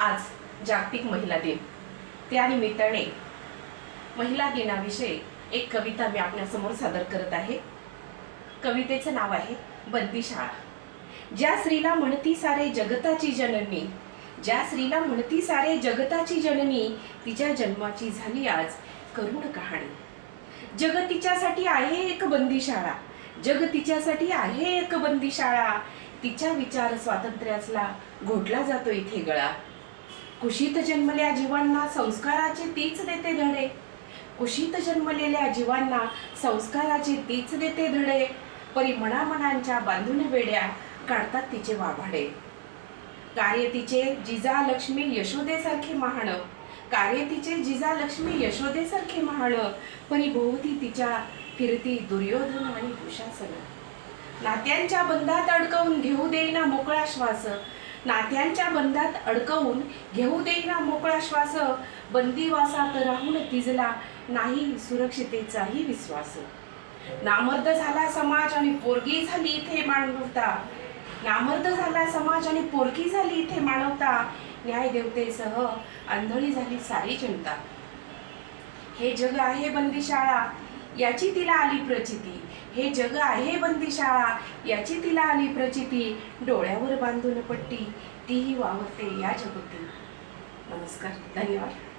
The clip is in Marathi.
आज जागतिक महिला दिन, त्या निमित्ताने महिला दिनाविषयी एक कविता मी आपल्यासमोर सादर करत आहे। कवितेचं नाव आहे बंदीशाळा। ज्या स्त्रीला म्हणती सारे जगताची जननी, ज्या स्त्रीला म्हणती सारे जगताची जननी, तिच्या जन्माची झाली आज करुण कहाणी। जग तिच्यासाठी आहे एक बंदीशाळा, जग तिच्यासाठी आहे एक बंदीशाळा, तिच्या विचार स्वातंत्र्याला घोटला जातो इथे गळा। कुशीत जन्मलेल्या जीवांना संस्काराचे तीच देते धडे, कुशीत जन्मलेल्या जीवांना संस्काराचे तीच देते धडे, परी मनामनांच्या बांधून वेड्या काढतात तिचे वाभाडे। कार्य तिचे जिजा लक्ष्मी यशोदेसारखे महान, कार्य तिचे जिजा लक्ष्मी यशोदेसारखे महान, परी भोवती तिच्या फिरती दुर्योधन आणि दुशासन। नात्यांच्या बंधात अडकवून घेऊ देईना मोकळा श्वास, नात्यांच्या बंधात अडकवून घेऊ देईना मोकळा श्वास, बंदिवासात राहून तिजला नाही सुरक्षितेचाही विश्वास। नामर्द झाला समाज आणि पोरगी झाली इथे मानवता, नामर्द झाला समाज आणि पोरगी झाली इथे मानवता, न्याय देवतेसह आंधळी झाली सारी जनता। हे जग आहे बंदीशाळा याची तिला आली प्रचिती, हे जग आहे बंदीशाळा याची तिला आली प्रचिती, डोळ्यावर बांधून पट्टी तीही वावरते या जगती। नमस्कार, धन्यवाद।